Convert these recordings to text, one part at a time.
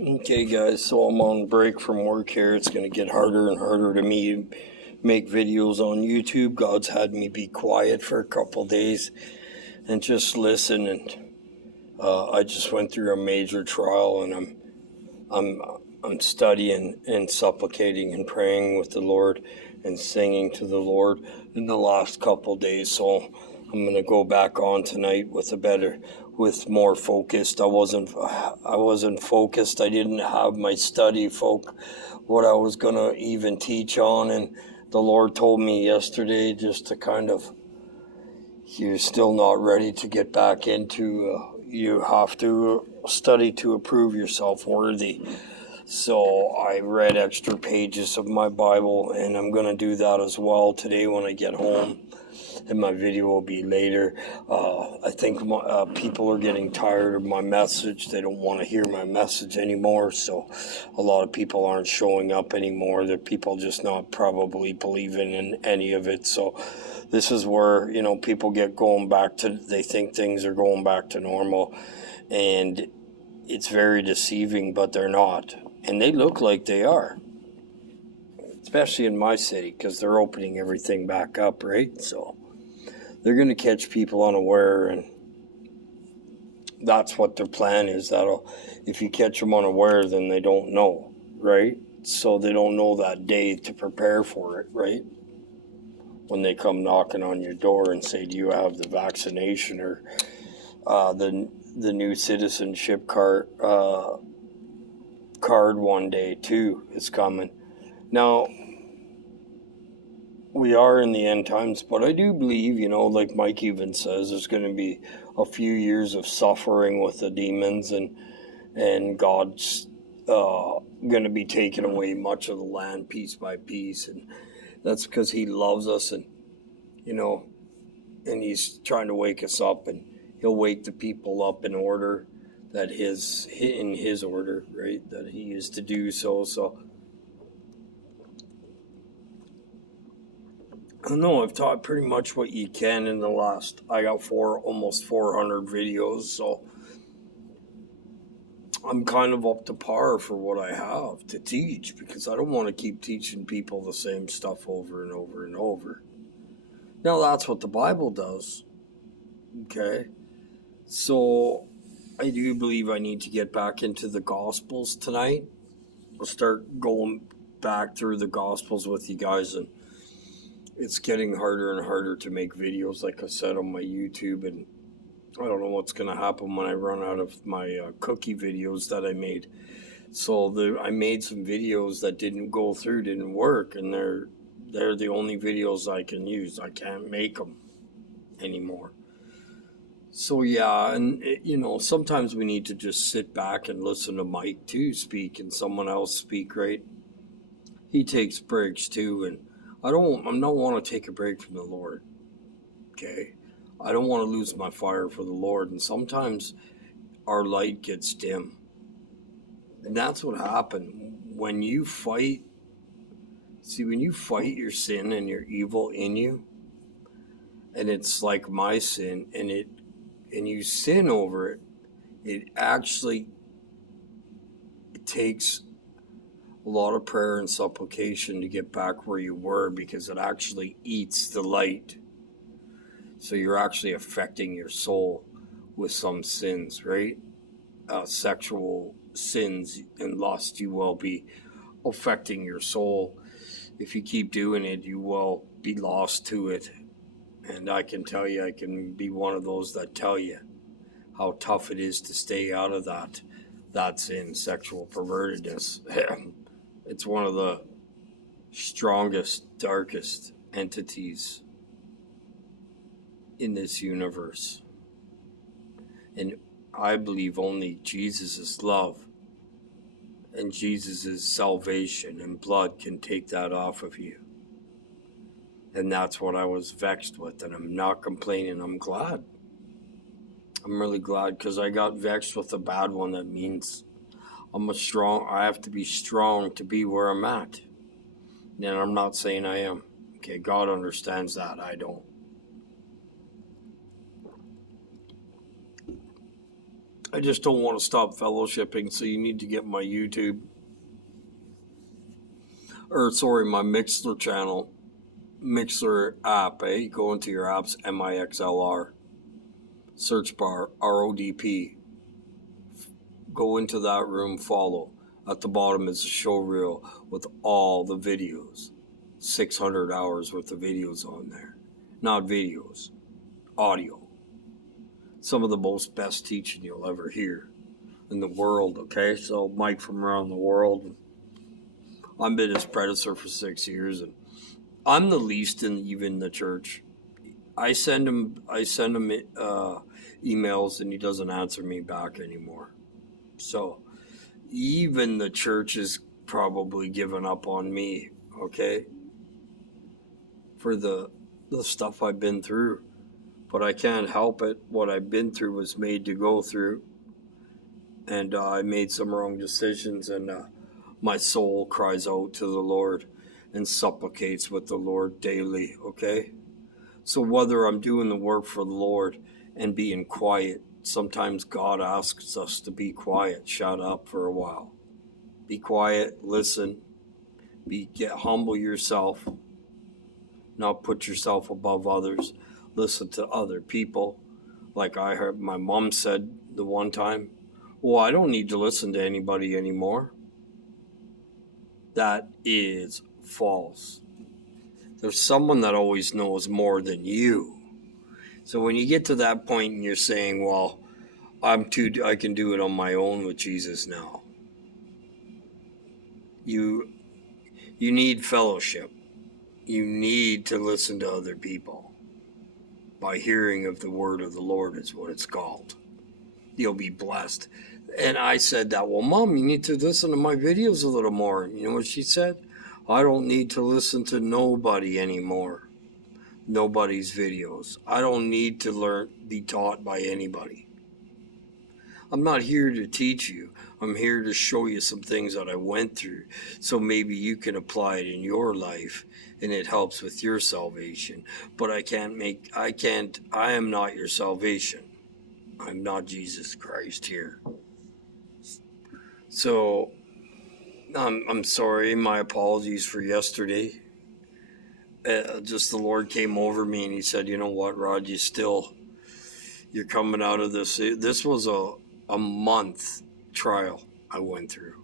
Okay, guys, so I'm on break from work here. It's going to get harder and harder to me make videos on YouTube. God's had me be quiet for a couple days and just listen. And I just went through a major trial, and I'm studying and supplicating and praying with the Lord and singing to the Lord in the last couple days. So I'm going to go back on tonight with more focused. I wasn't focused. I didn't have my what I was going to even teach on. And the Lord told me yesterday just to kind of, you're still not ready to get back into, you have to study to approve yourself worthy. So I read extra pages of my Bible, and I'm going to do that as well today when I get home. And my video will be later. I think people are getting tired of my message. They don't want to hear my message anymore. So a lot of people aren't showing up anymore. They're people just not probably believing in any of it. So this is where, people get they think things are going back to normal. And it's very deceiving, but they're not. And they look like they are. Especially in my city, because they're opening everything back up, right? So they're going to catch people unaware, and that's what their plan is. If you catch them unaware, then they don't know, right? So they don't know that day to prepare for it, right? When they come knocking on your door and say, do you have the vaccination or the new citizenship card one day too is coming. Now, we are in the end times, but I do believe, like Mike even says, there's going to be a few years of suffering with the demons, and God's going to be taking away much of the land piece by piece, and that's because he loves us, and and he's trying to wake us up, and he'll wake the people up in order in his order, right, that he is to do so. I don't know, I've taught pretty much what you can in the last, I got almost 400 videos, so I'm kind of up to par for what I have to teach, because I don't want to keep teaching people the same stuff over and over and over. Now, that's what the Bible does, okay? So I do believe I need to get back into the Gospels tonight. I'll start going back through the Gospels with you guys, and it's getting harder and harder to make videos, like I said, on my YouTube, and I don't know what's going to happen when I run out of my cookie videos that I made. So I made some videos that didn't work, and they're the only videos I can use. I can't make them anymore. So yeah, and sometimes we need to just sit back and listen to Mike too speak, and someone else speak, right? He takes breaks too, and I don't want to take a break from the Lord, okay? I don't want to lose my fire for the Lord, and sometimes our light gets dim. And that's what happened when you fight. See, when you fight your sin and your evil in you, and it's like my sin, and you sin over it, it takes a lot of prayer and supplication to get back where you were, because it actually eats the light. So you're actually affecting your soul with some sins, right? Sexual sins and lust, you will be affecting your soul. If you keep doing it, you will be lost to it. And I can tell you, I can be one of those that tell you how tough it is to stay out of that sin, sexual pervertedness. It's one of the strongest, darkest entities in this universe. And I believe only Jesus' love and Jesus' salvation and blood can take that off of you. And that's what I was vexed with, and I'm not complaining. I'm glad. I'm really glad, because I got vexed with the bad one. That means I have to be strong to be where I'm at. And I'm not saying I am. Okay, God understands that. I don't. I just don't want to stop fellowshipping, so you need to get my YouTube, my Mixler channel, Mixler app, Go into your apps, MIXLR, search bar, RODP. Go into that room, follow. At the bottom is a show reel with all the videos. 600 hours worth of videos on there. Not videos, audio. Some of the most best teaching you'll ever hear in the world, okay? So Mike from around the world. I've been his predecessor for 6 years, and I'm the least in even the church. I send him emails, and he doesn't answer me back anymore. So even the church is probably given up on me, okay? For the stuff I've been through. But I can't help it. What I've been through was made to go through. And I made some wrong decisions, and my soul cries out to the Lord and supplicates with the Lord daily, okay? So whether I'm doing the work for the Lord and being quiet, sometimes God asks us to be quiet, shut up for a while. Be quiet, listen, humble yourself, not put yourself above others. Listen to other people. Like I heard my mom said the one time, well, I don't need to listen to anybody anymore. That is false. There's someone that always knows more than you. So when you get to that point and you're saying, well, I can do it on my own with Jesus now. You need fellowship. You need to listen to other people. By hearing of the word of the Lord is what it's called. You'll be blessed. And I said that, well, Mom, you need to listen to my videos a little more. And you know what she said? I don't need to listen to nobody anymore. Nobody's videos. I don't need to be taught by anybody. I'm not here to teach you. I'm here to show you some things that I went through, so maybe you can apply it in your life and it helps with your salvation. But I am not your salvation. I'm not Jesus Christ here. So I'm sorry. My apologies for yesterday. Just the Lord came over me and he said, you know what, Rod, you're coming out of this. This was a month trial I went through.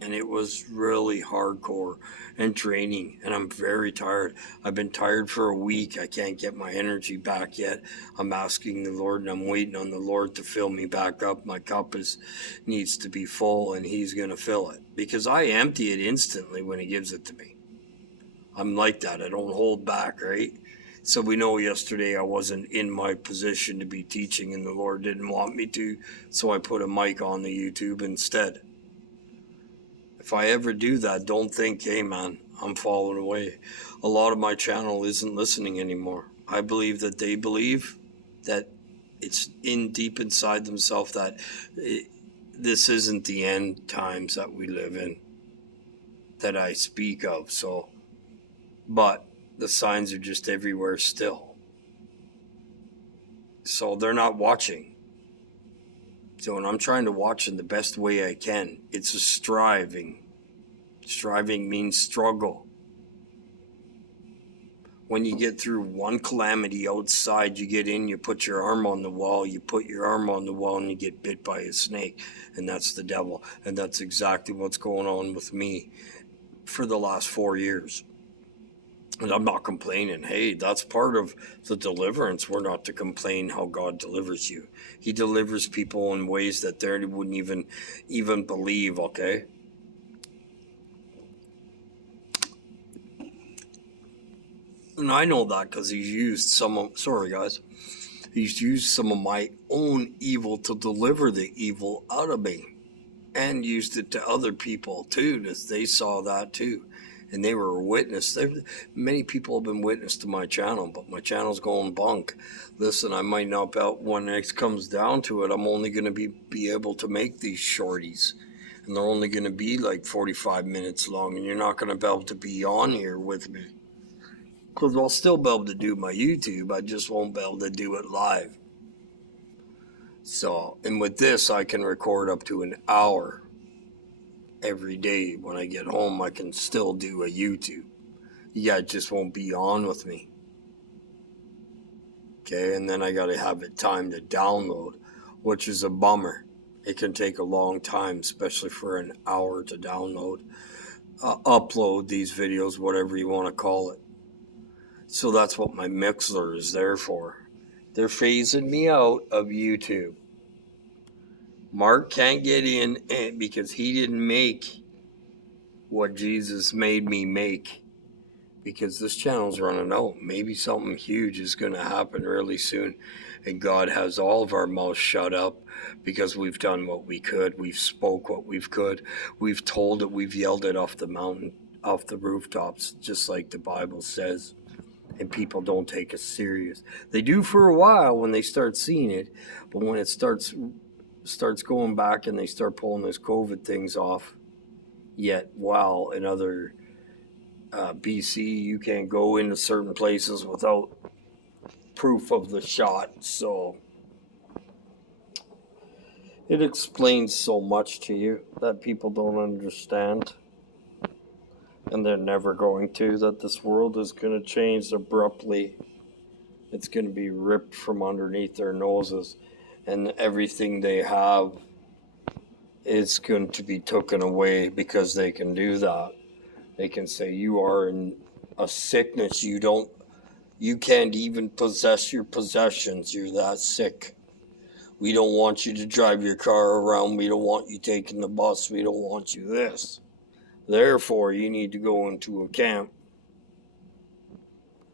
And it was really hardcore and draining. And I'm very tired. I've been tired for a week. I can't get my energy back yet. I'm asking the Lord and I'm waiting on the Lord to fill me back up. My cup needs to be full and he's going to fill it. Because I empty it instantly when he gives it to me. I'm like that. I don't hold back, right? So we know yesterday I wasn't in my position to be teaching and the Lord didn't want me to. So I put a mic on the YouTube instead. If I ever do that, don't think, hey man, I'm falling away. A lot of my channel isn't listening anymore. I believe that they believe that it's deep inside themselves that this isn't the end times that we live in, that I speak of. But the signs are just everywhere still. So they're not watching. So when I'm trying to watch in the best way I can, it's a striving. Striving means struggle. When you get through one calamity outside, you get in, you put your arm on the wall, and you get bit by a snake. And that's the devil. And that's exactly what's going on with me for the last 4 years. And I'm not complaining. Hey, that's part of the deliverance. We're not to complain how God delivers you. He delivers people in ways that they wouldn't even believe, okay? And I know that because he's used he's used some of my own evil to deliver the evil out of me. And used it to other people too. They saw that too. And they were a witness. Many people have been witness to my channel, but my channel's going bunk. Listen, I might not be out when it comes down to it. I'm only going to be able to make these shorties. And they're only going to be like 45 minutes long. And you're not going to be able to be on here with me. Because I'll still be able to do my YouTube. I just won't be able to do it live. So, and with this, I can record up to an hour every day. When I get home, I can still do a YouTube. You guys just won't be on with me. Okay, and then I got to have it timed to download, which is a bummer. It can take a long time, especially for an hour to download, upload these videos, whatever you want to call it. So that's what my Mixler is there for. They're phasing me out of YouTube. Mark can't get in because he didn't make what Jesus made me make. Because this channel's running out. Maybe something huge is going to happen really soon. And God has all of our mouths shut up because we've done what we could. We've spoke what we could. We've told it. We've yelled it off the mountain, off the rooftops, just like the Bible says. And people don't take us serious. They do for a while when they start seeing it. But when it starts going back and they start pulling those COVID things off, yet while in other BC, you can't go into certain places without proof of the shot. So it explains so much to you that people don't understand. And they're never going to, that this world is going to change abruptly. It's going to be ripped from underneath their noses. And everything they have is going to be taken away because they can do that. They can say you are in a sickness. You can't even possess your possessions. You're that sick. We don't want you to drive your car around. We don't want you taking the bus. We don't want you this. Therefore, you need to go into a camp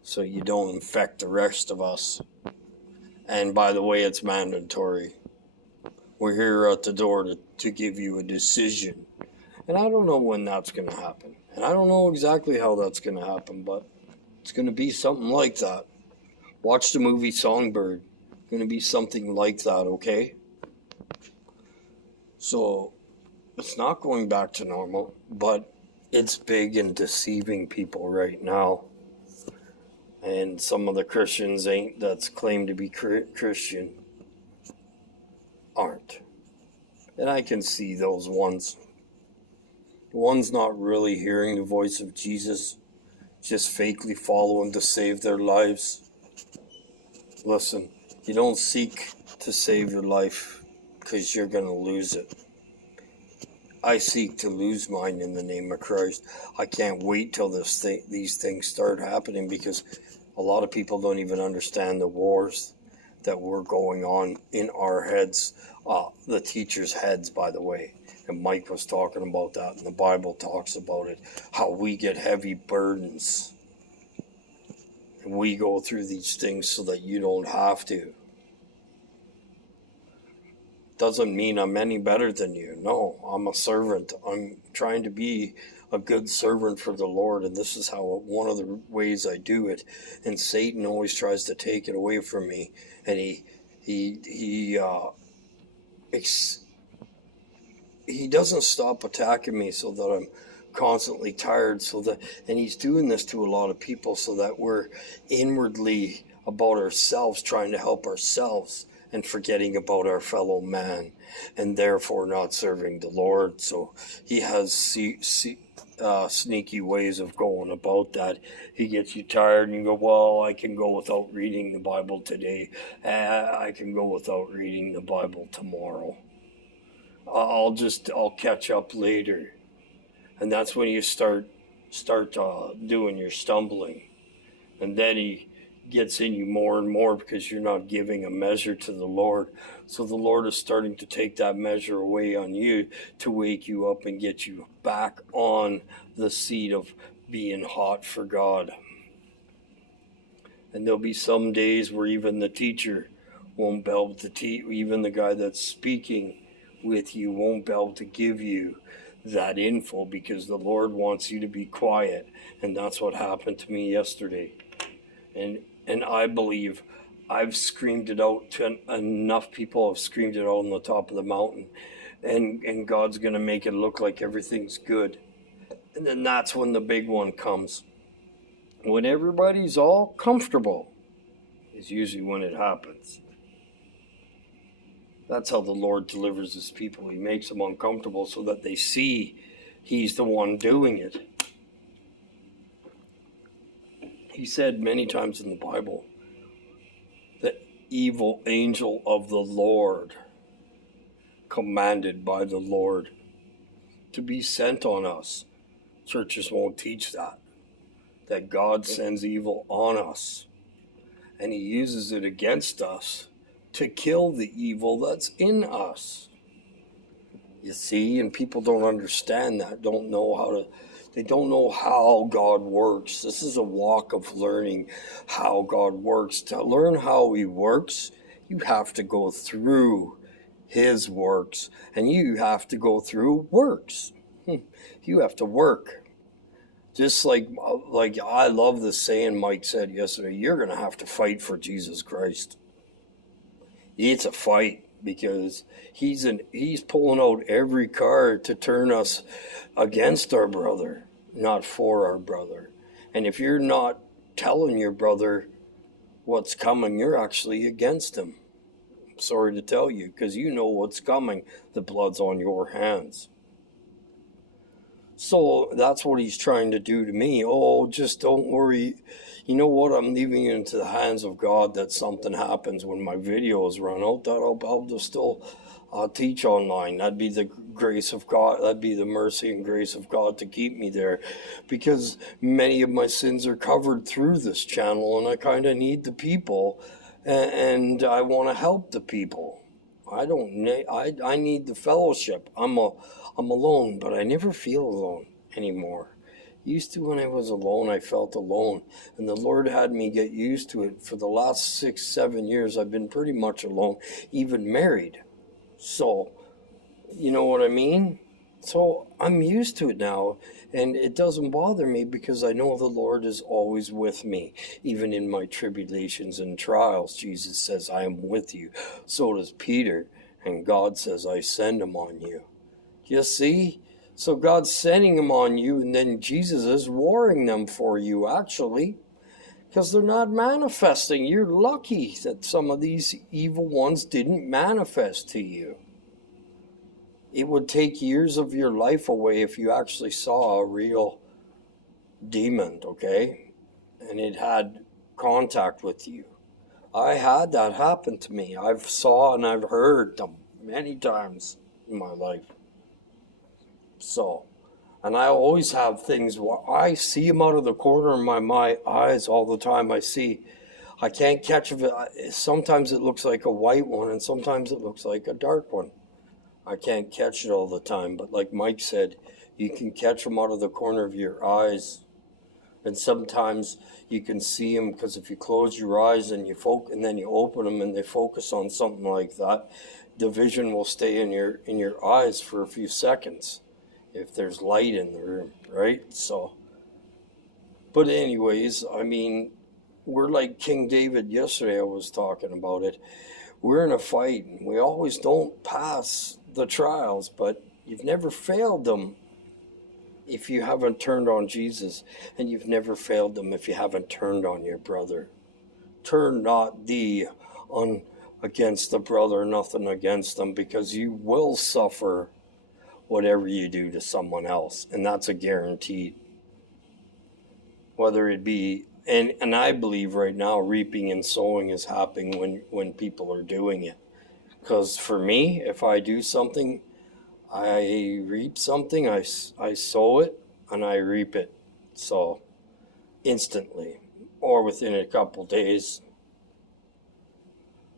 so you don't infect the rest of us. And by the way, it's mandatory. We're here at the door to give you a decision. And I don't know when that's going to happen. And I don't know exactly how that's going to happen, but it's going to be something like that. Watch the movie Songbird. It's going to be something like that, okay? So, it's not going back to normal, but it's big and deceiving people right now. And some of the Christians that's claimed to be Christian aren't. And I can see those ones. The ones not really hearing the voice of Jesus, just fakely following to save their lives. Listen, you don't seek to save your life because you're going to lose it. I seek to lose mine in the name of Christ. I can't wait till these things start happening because a lot of people don't even understand the wars that were going on in our heads, the teachers' heads, by the way. And Mike was talking about that, and the Bible talks about it, how we get heavy burdens. And we go through these things so that you don't have to. Doesn't mean I'm any better than you. No, I'm a servant. I'm trying to be a good servant for the Lord, and this is how one of the ways I do it. And Satan always tries to take it away from me, and he doesn't stop attacking me so that I'm constantly tired, and he's doing this to a lot of people so that we're inwardly about ourselves, trying to help ourselves and forgetting about our fellow man, and therefore not serving the Lord. So he has sneaky ways of going about that. He gets you tired and you go, well, I can go without reading the Bible today. I can go without reading the Bible tomorrow. I'll catch up later. And that's when you start doing your stumbling. And then he gets in you more and more because you're not giving a measure to the Lord. So the Lord is starting to take that measure away on you to wake you up and get you back on the seat of being hot for God. And there'll be some days where even the teacher won't be able to teach, even the guy that's speaking with you won't be able to give you that info because the Lord wants you to be quiet. And that's what happened to me yesterday. And I believe I've screamed it out to enough people have screamed it out on the top of the mountain. And God's going to make it look like everything's good. And then that's when the big one comes. When everybody's all comfortable is usually when it happens. That's how the Lord delivers his people. He makes them uncomfortable so that they see he's the one doing it. He said many times in the Bible, the evil angel of the Lord, commanded by the Lord to be sent on us. Churches won't teach that God sends evil on us, and he uses it against us to kill the evil that's in us. You see, and people don't understand that, they don't know how God works. This is a walk of learning how God works. To learn how he works, you have to go through his works, and you have to go through works. You have to work. Just like I love the saying Mike said yesterday, you're going to have to fight for Jesus Christ. It's a fight, because he's pulling out every card to turn us against our brother, not for our brother. And if you're not telling your brother what's coming, you're actually against him. I'm sorry to tell you, because you know what's coming. The blood's on your hands. So that's what he's trying to do to me. Oh, just don't worry. You know what? I'm leaving it into the hands of God that something happens when my videos run out, that I'll just still teach online. That'd be the grace of God. That'd be the mercy and grace of God to keep me there, because many of my sins are covered through this channel, and I kind of need the people, and I want to help the people. I need the fellowship. I'm alone, but I never feel alone anymore. Used to, when I was alone, I felt alone, and the Lord had me get used to it. For the last 6-7 years, I've been pretty much alone, even married. So, you know what I mean? So I'm used to it now, and it doesn't bother me, because I know the Lord is always with me. Even in my tribulations and trials, Jesus says, I am with you. So does Peter, and God says, I send him on you. You see? So God's sending them on you, and then Jesus is warring them for you, actually, because they're not manifesting. You're lucky that some of these evil ones didn't manifest to you. It would take years of your life away if you actually saw a real demon, okay? And it had contact with you. I had that happen to me. I've saw and I've heard them many times in my life. So, and I always have things where I see them out of the corner of my eyes all the time. I can't catch it. Sometimes it looks like a white one, and sometimes it looks like a dark one. I can't catch it all the time, but like Mike said, you can catch them out of the corner of your eyes. And sometimes you can see them, because if you close your eyes and and then you open them and they focus on something like that, the vision will stay in your eyes for a few seconds if there's light in the room, right? So, but anyways, I mean, we're like King David yesterday. I was talking about it. We're in a fight, and we always don't pass the trials, but you've never failed them if you haven't turned on Jesus, and you've never failed them if you haven't turned on your brother. Turn not thee on against the brother, nothing against them, because you will suffer whatever you do to someone else, and that's a guarantee. Whether it be, and I believe right now reaping and sowing is happening when people are doing it. Because for me, if I do something, I reap something, I sow it, and I reap it. So, instantly, or within a couple days.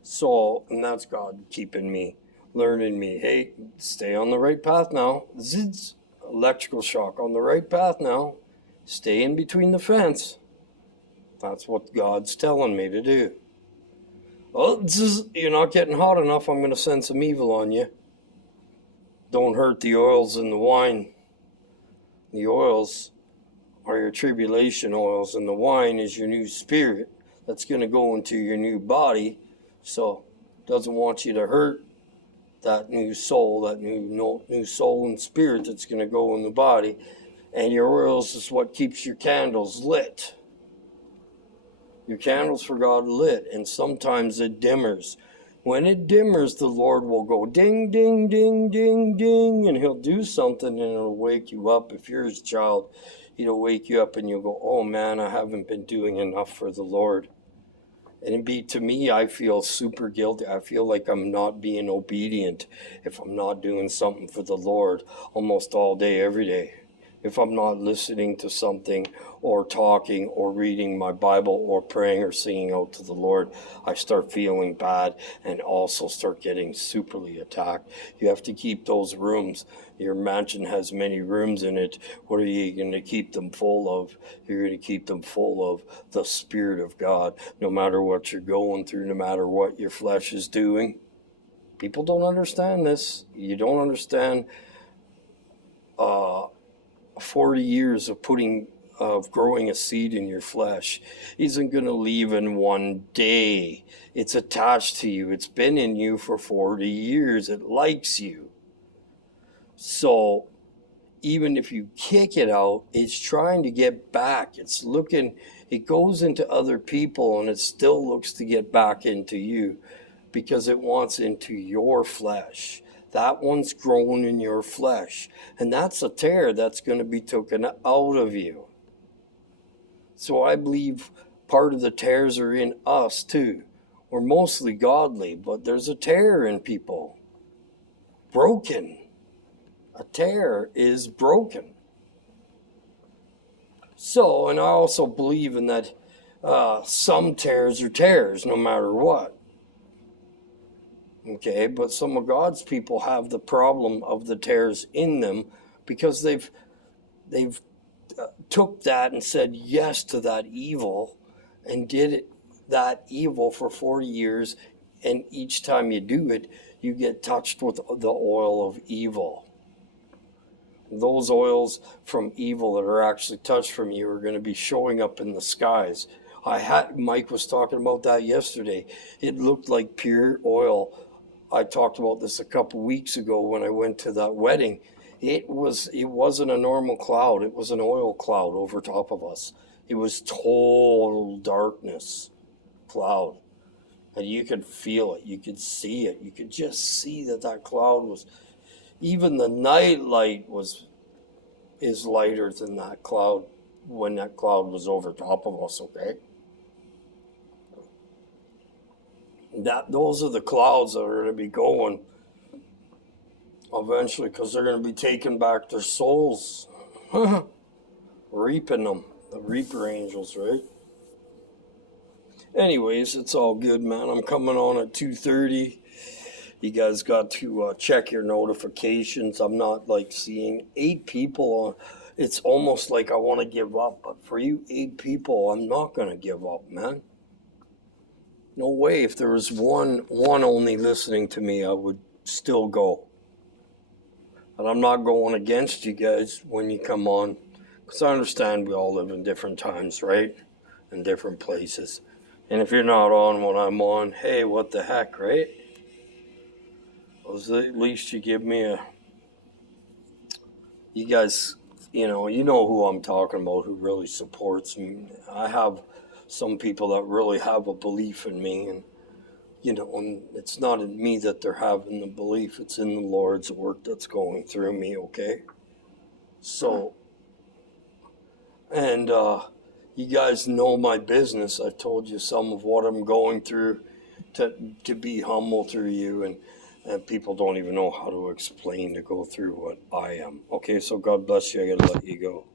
So, and that's God keeping me, learning me, hey, stay on the right path now. Zzz, electrical shock, on the right path now. Stay in between the fence. That's what God's telling me to do. Oh, you're not getting hot enough, I'm going to send some evil on you. Don't hurt the oils in the wine. The oils are your tribulation oils, and the wine is your new spirit that's going to go into your new body. So, doesn't want you to hurt that new soul, that new soul and spirit that's going to go in the body. And your oils is what keeps your candles lit. Your candles for God lit, and sometimes it dimmers. When it dimmers, the Lord will go ding, ding, ding, ding, ding, and he'll do something and it'll wake you up. If you're his child, he'll wake you up and you'll go, oh man, I haven't been doing enough for the Lord. And to me, I feel super guilty. I feel like I'm not being obedient if I'm not doing something for the Lord almost all day, every day. If I'm not listening to something or talking or reading my Bible or praying or singing out to the Lord, I start feeling bad and also start getting superly attacked. You have to keep those rooms. Your mansion has many rooms in it. What are you going to keep them full of? You're going to keep them full of the Spirit of God, no matter what you're going through, no matter what your flesh is doing. People don't understand this. You don't understand 40 years of growing a seed in your flesh isn't going to leave in one day. It's attached to you. It's been in you for 40 years. It likes you. So even if you kick it out, it's trying to get back. It goes into other people and it still looks to get back into you because it wants into your flesh. That one's grown in your flesh. And that's a tear that's going to be taken out of you. So I believe part of the tears are in us too. We're mostly godly, but there's a tear in people. Broken. A tear is broken. So, and I also believe in that some tears are tears no matter what. Okay, but some of God's people have the problem of the tears in them because they've took that and said yes to that evil and did that evil for 40 years, and each time you do it, you get touched with the oil of evil. Those oils from evil that are actually touched from you are going to be showing up in the skies. Mike was talking about that yesterday. It looked like pure oil. I talked about this a couple weeks ago when I went to that wedding. It wasn't a normal cloud. It was an oil cloud over top of us. It was total darkness cloud. And you could feel it. You could see it. You could just see that cloud was, even the night light is lighter than that cloud when that cloud was over top of us, okay? Those are the clouds that are going to be going eventually because they're going to be taking back their souls, reaping them, the reaper angels, right? Anyways, it's all good, man. I'm coming on at 2:30. You guys got to check your notifications. I'm not like seeing 8 people on. It's almost like I want to give up, but for you 8 people, I'm not going to give up, man. No way. If there was one only listening to me, I would still go. And I'm not going against you guys when you come on, because I understand we all live in different times, right? In different places. And if you're not on when I'm on, hey, what the heck, right? Well, at least you give me you guys, you know who I'm talking about, who really supports me. I have some people that really have a belief in me, and and it's not in me that they're having the belief, it's in the Lord's work that's going through me, okay? So, and you guys know my business. I've told you some of what I'm going through to be humble through you, and people don't even know how to explain to go through what I am. Okay, so God bless you. I gotta let you go.